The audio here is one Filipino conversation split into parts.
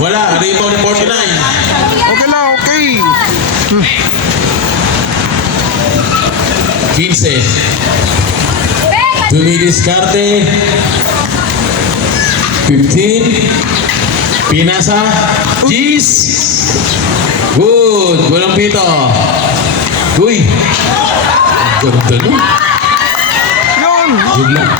Wala. Rebound 49. Okay lang, okay. 15. Dumidiskarte. 15. Pinasa. Cheese. Good. Walang pito. Uy. Ganda no. Yun. Good lang.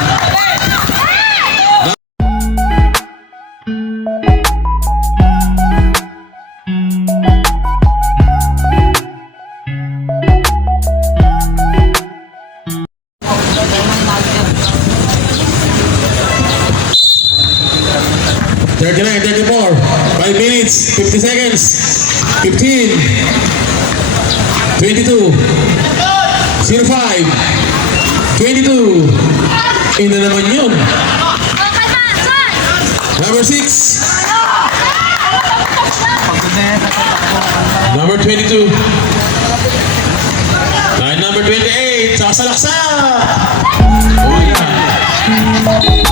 22. 05. 22. Ina naman yun. Number 6. Number 22. And number 28, sasalaksak! Oh yeah.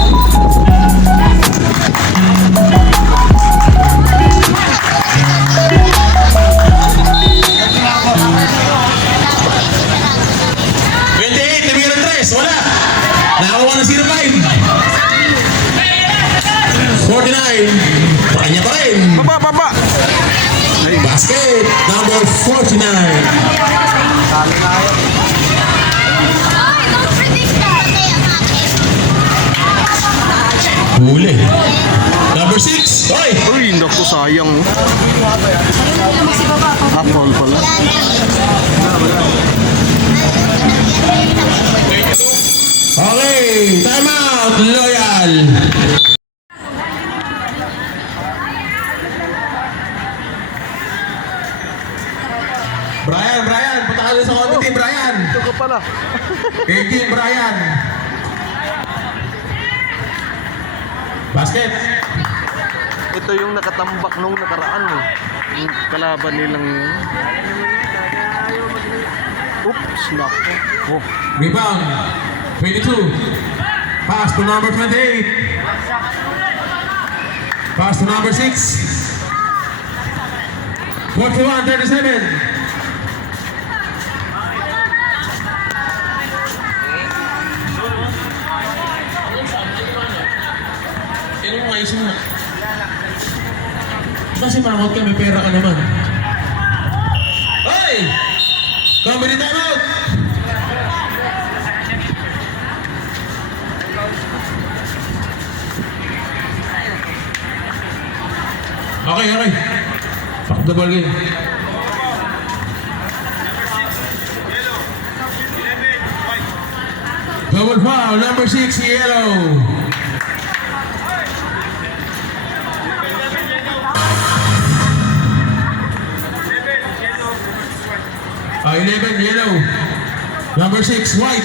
Basket number 49. Huli. Number 6. Oy! Uy, naku, sayang. Ah, foul pala. Okay, time out, loyal. Dun sa committee, Brian. Ito ka pala. Kay Team Brian. Basket. Ito yung nakatambak nung nakaraan eh. Yung kalaban nilang yun. Oops, naku. Oh, Rebound. 22. Pass to number 28. Pass to number 6. 41, mo ayusin mo? Kasi mangot ka, may pera ka naman. Hoy! Comedy time out! Okay, okay. Pack the ball game. Double foul, number six, yellow. Uh, 11, yellow. Number six, white.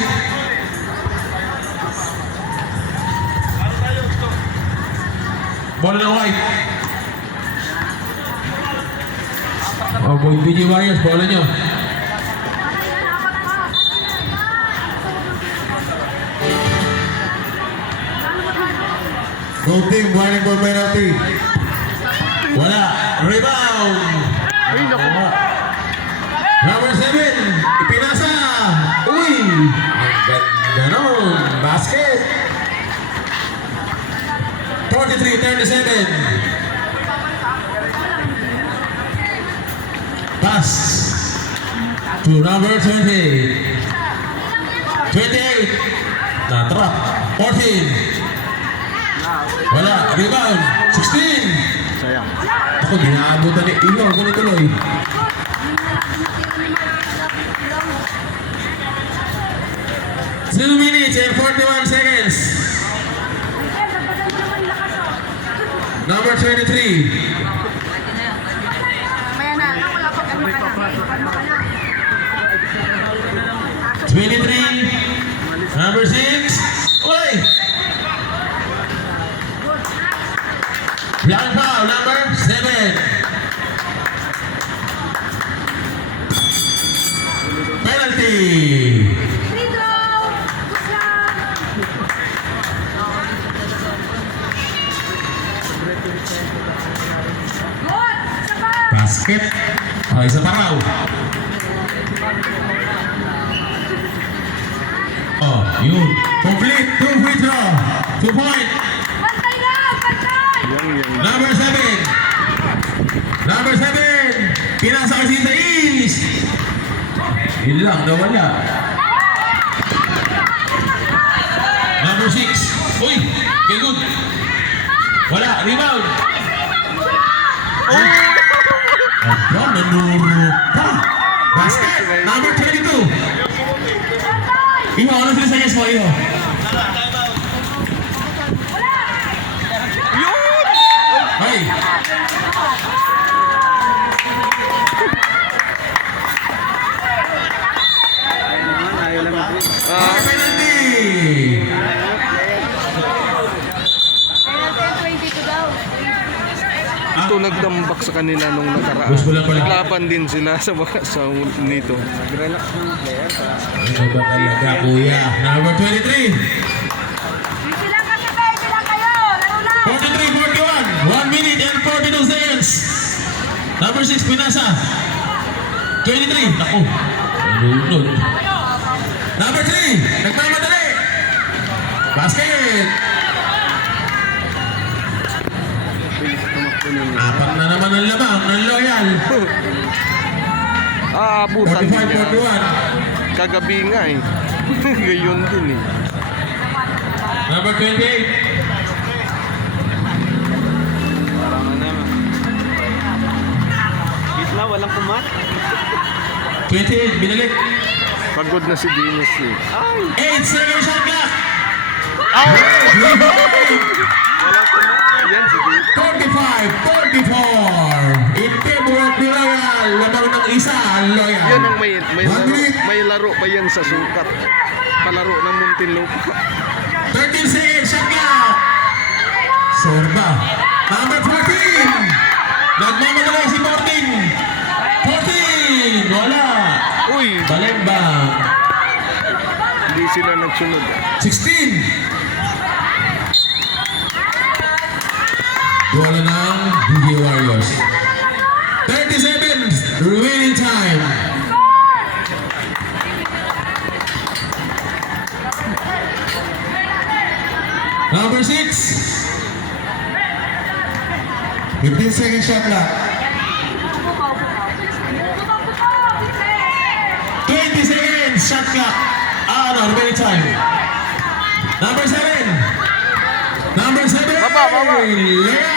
Bola ng white. Oh, boy, BG Warriors, bola nyo. Go team, running for penalty. Wala. Rebound. Ay, naku. Wala. Basket. 43-37. Pass. To number 20. 28. Natrap. 14. Wala. Rebound. 16. Sayang. Ako, ginaabutan ni Ilo. Kunin tuloy. Two minutes and 41 seconds. Number 23. Mamaya Lang, nawala. Number six. Uy, okay, good. Wala, rebound. Aba, nanuro pa. Basket. Number 22. Iho, ano sila sa yes mo, Iho? Nagdambak sa kanila nung nakaraan. Naglaban din sila sa mga sa nito. Ano ba talaga, kuya? Number 23. Busy lang kasi lang kayo. Laro lang. 43, 41. 1 minute and 42 seconds. Number 6, Pinasa. 23. Naku. Nalunod. Number 3, nagmamadali. Basket. Apat na naman ang lamang ng loyal. Ah, abutan din niya. 45, 41. Kagabi nga eh. Gayon din eh. Number 28. Parang ano naman. Gitna, walang kumat. 28, binalik. Pagod na si Dinos eh. 8 seconds shot clock. Walang kumat. Yan si Dinos. 45, 44. In of the Royal. Lamang ng isa, Loyal. Yan ang may, may, laro, may laro pa yan sa sukat. Palaro ng Muntinlupa. 13 seconds, shot clock. Sorba. Number 14. Nagmamadala si 14. 14. Wala. Uy, Balembang. hindi sila nagsunod. 16. Bola ng BG Warriors. 30 seconds remaining time. Number 6. 15 seconds shot clock. Bukaw, bukaw. Bukaw, bukaw. Busy. 20 seconds shot clock. Ah, no, remaining time. Number 7. Number 7. Baba, baba. Layup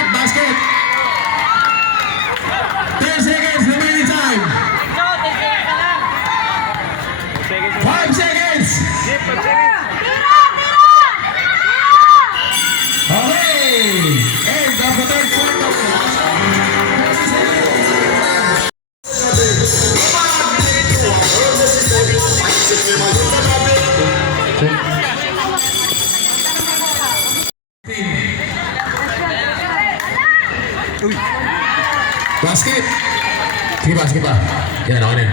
Yan, na yun.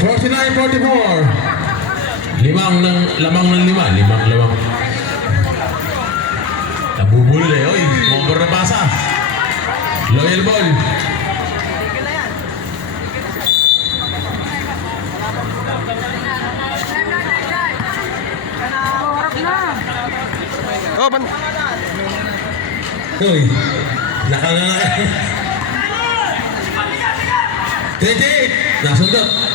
49-44. Limang ng lamang ng lima. Limang lamang. Nabubulol eh. Oy, over na pasa. Loyal ball. Harap na. Oh, ban Uy, nakanganga. 28. Nasundot. Thirteen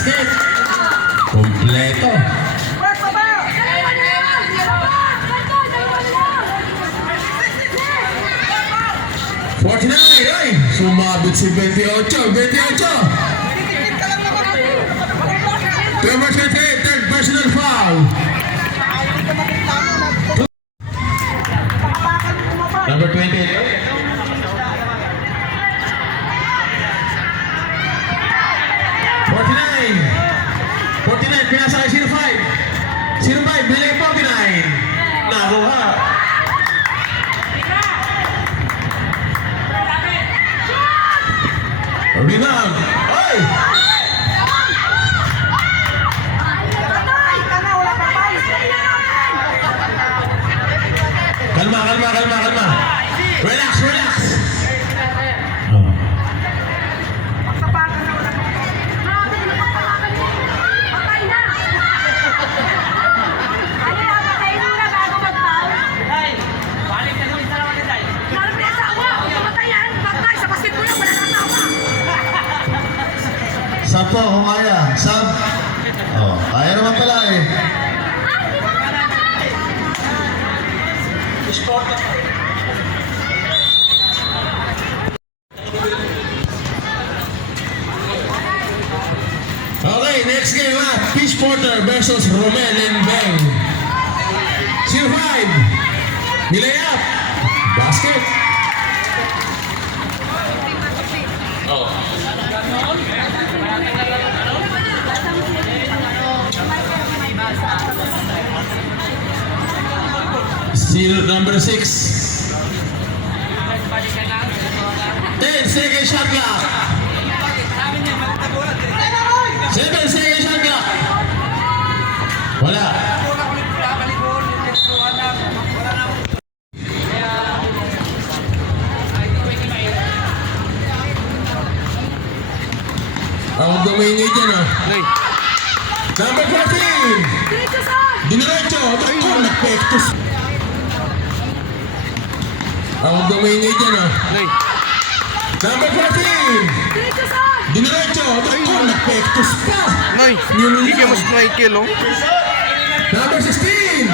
Basket. Kompleto. Forty-nine. Ay, sumabit si 28. 28. Number 28, third personal foul. Zero number six. Ten second shot clock. Seven second shot clock. Wala. Ang dominate dyan ah. Number 14. Diniretso. Ako, nagpektos. Ang dominate dyan ah. nay. Number 14. Diniretso. Ako, nagpektos pa. Nay, ka lang. mas Michael, oh. Number 16.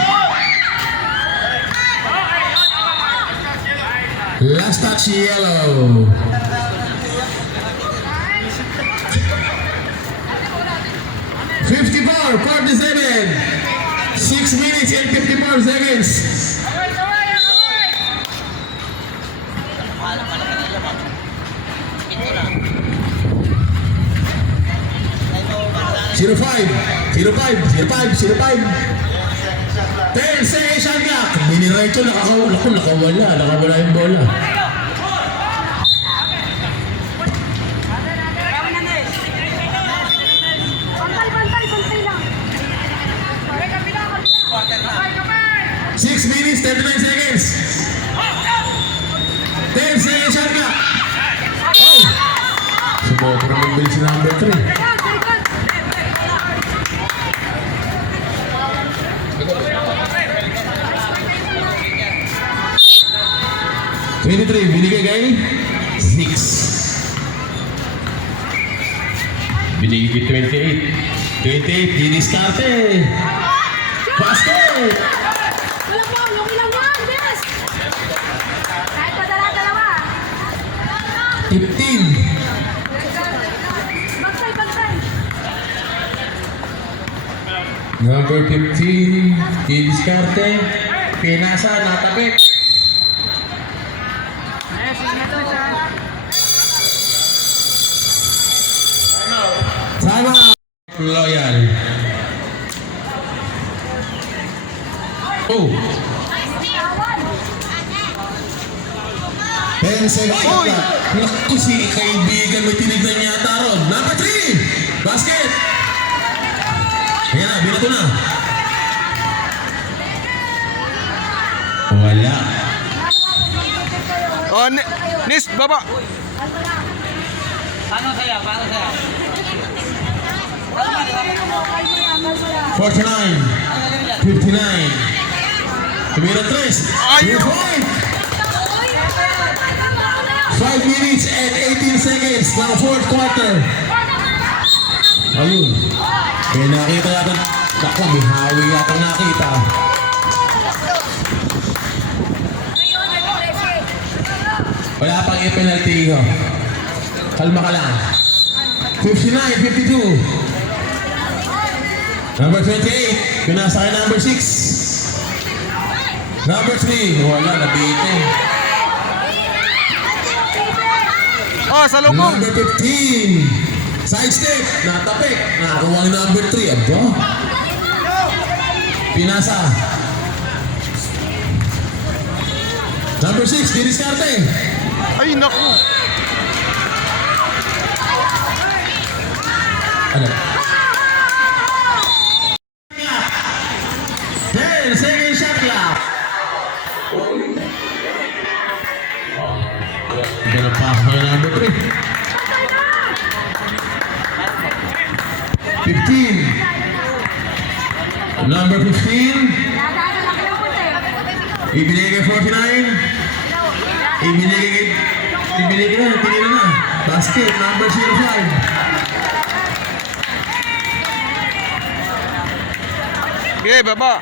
Last touch yellow. Fifty-four, forty-seven. Six minutes and fifty-four seconds. Zero five, zero five, zero five, zero five. Ten seconds shot clock. Biniretso, nakakawala, ako, nakawala, nakawala yung bola. Binigay kay twenty-eight. Twenty-eight, diniskarte. Basket! Fifteen. Number 15, diniskarte. Pinasa, natapik. Loyal. Oh, Ten seconds Oy! Naku, si kaibigan may tinignan yata ron. Number 3! Basket! Ayan na, binato na. Wala. Oh, ni Nis, baba. Paano sa'yo? Paano sa'yo? 49, 59. Tumira tres. Ayaw. Five. Five minutes and 18 seconds ng fourth quarter. Ayun. Kaya nakita yata. Naku, may hawi yata nakita. Wala pang i-penalty ho. Kalma ka lang. 59, 52. Number 28, pinasa kay number 6. Number 3, wala, nabitin. Oh, sa lubong. Number 15, side step, natapik. Nakakuha ang number 3, aba. Pinasa. Number 6, diniskarte. Ay, naku. Ano? Baba.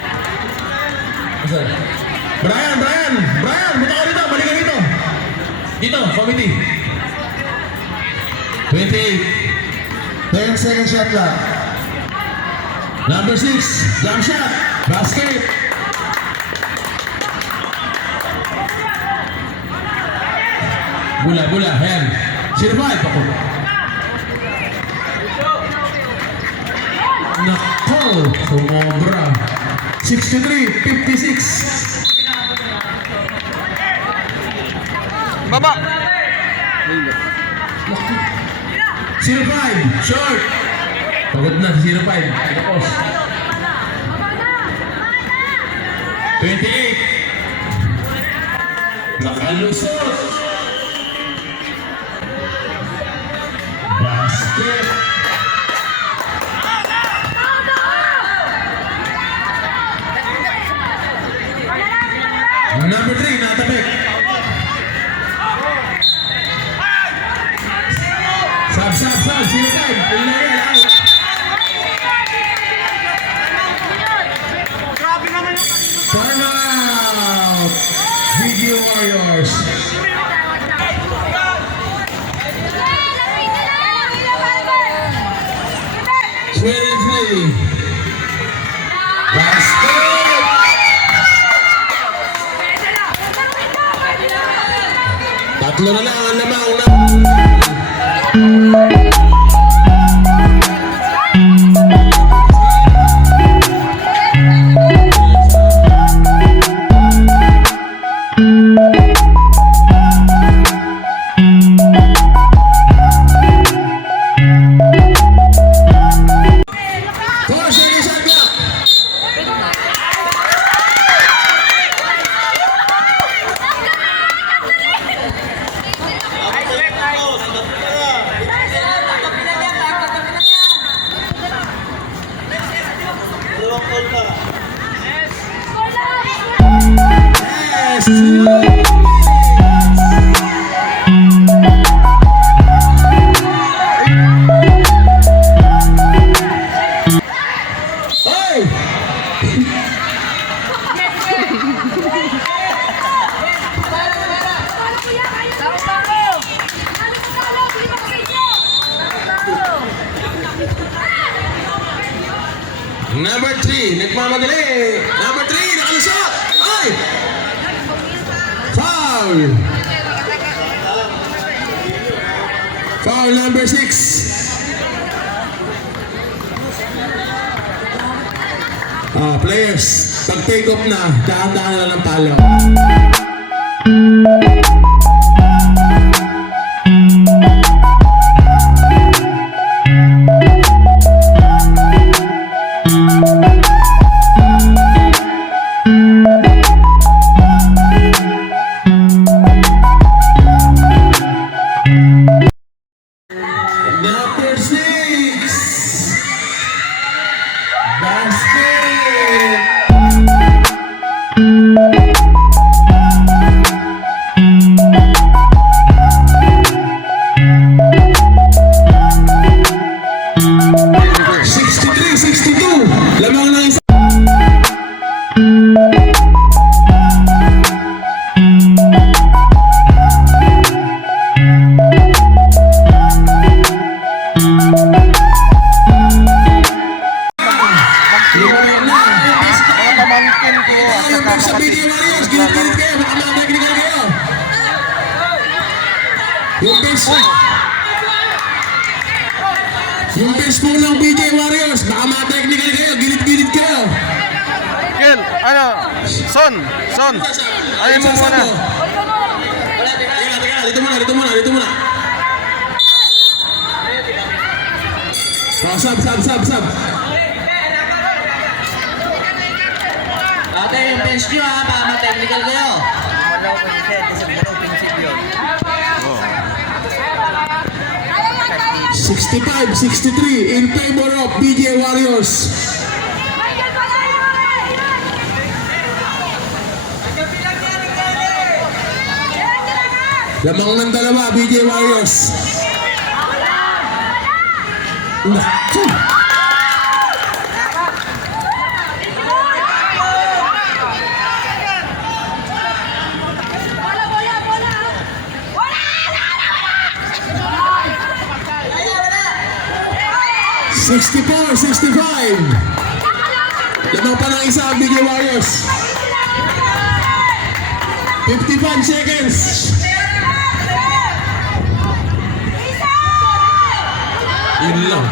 Brian, Brian, Brian, buta ka dito, balik ka dito. Dito, committee. 28. 10 second shot clock. Number 6, jump shot, basket. Bula, bula, ayan. Survive ako. Nako, sumobra. 63, 56. Baba. 05, short. Pagod na si 05. Tapos. 28. Nakalusot. Time out! Video Warriors. Twenty-three. Basket! Tatlo na lang ang lamang na... Ah, players, pag take off na, dahan-dahan na ng palo. Yung Facebook. Yung Facebook ng BJ Warriors, baka technical kayo, gilid-gilid kayo. Gil, ano, Son, Son, ayun mo muna. Dito muna, dito muna, dito muna. Oh, sab, sab, sab, sab. Ate, yung bench nyo ha, baka ma-technical kayo. Yan. 65, 63 in favor of BJ Warriors. Lamang ng dalawa, BJ Warriors. 64, 65. Lamang pa ng isa ang BJ Warriors. 55 seconds. Yun lang.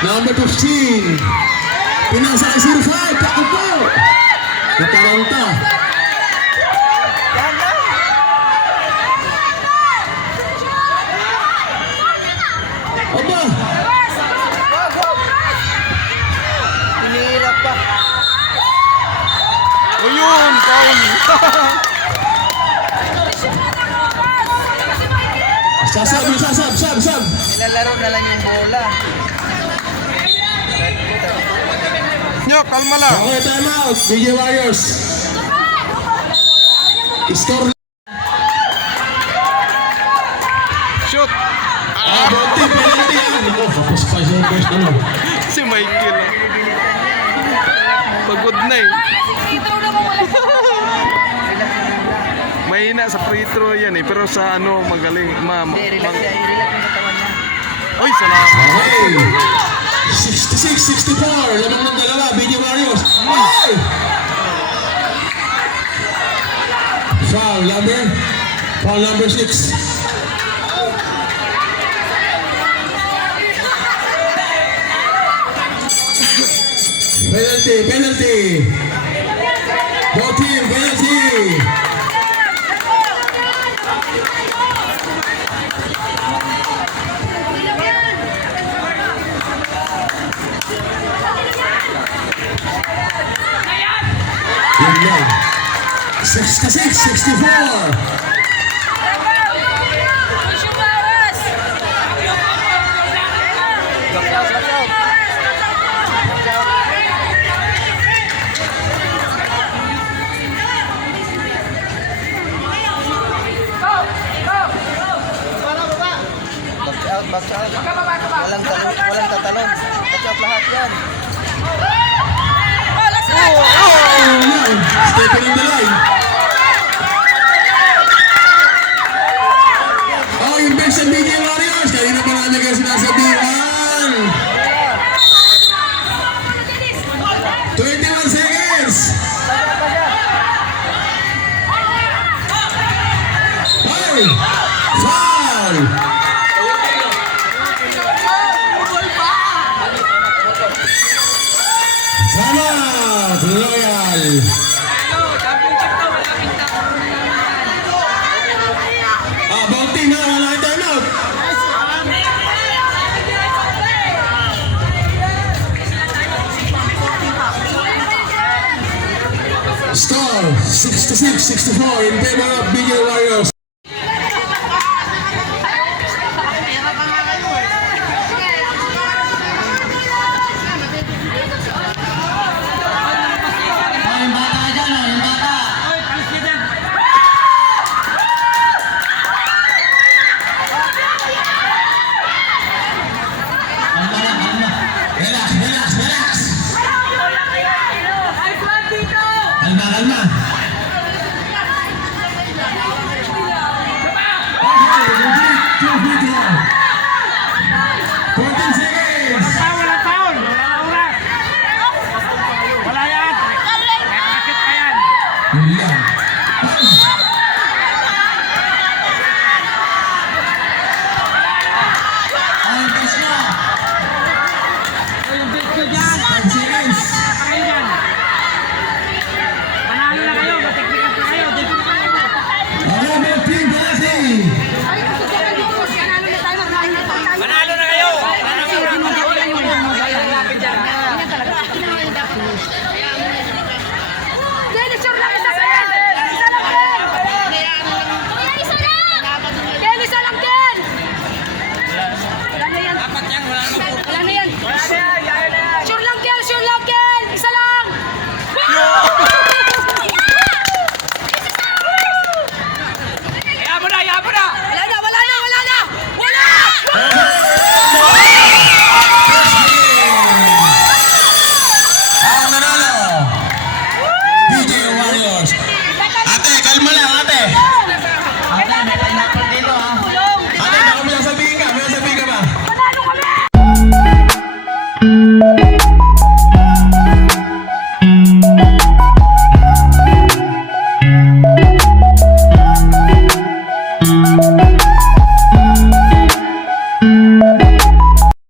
Number 15. Pinasa kay 05. Ako po. Nataranta. Aba. Hinihirap pa. O yun, Sasab, sasab, sab, sab. Nilalaro na lang yung bola. Nyo, kalma lang. Okay, time out. BJ Warriors. Score Shoot. Ah, penalty yan. Ako, kapos pa siya yung first ano. Si Michael. ah. Pagod na eh. Throw yan eh. Pero sa ano, magaling. Ma, ma, Hindi, relax mag- yan. Relax yung katawan niya. Uy, salamat. Okay. 66, 64. Lamang ng dalawa. BJ Warriors. Ay! Foul number. Foul number 6. Penalty, penalty. Both team, penalty. 66, 64. Box out, box out. Walang, talon, walang tatalon. Box out lahat yan. Yun lang. Stepping in the line. Oh, yung bench ng BJ Warriors. Kanina pa namin kayo sinasabihan. 66-64 in favor of BJ Warriors.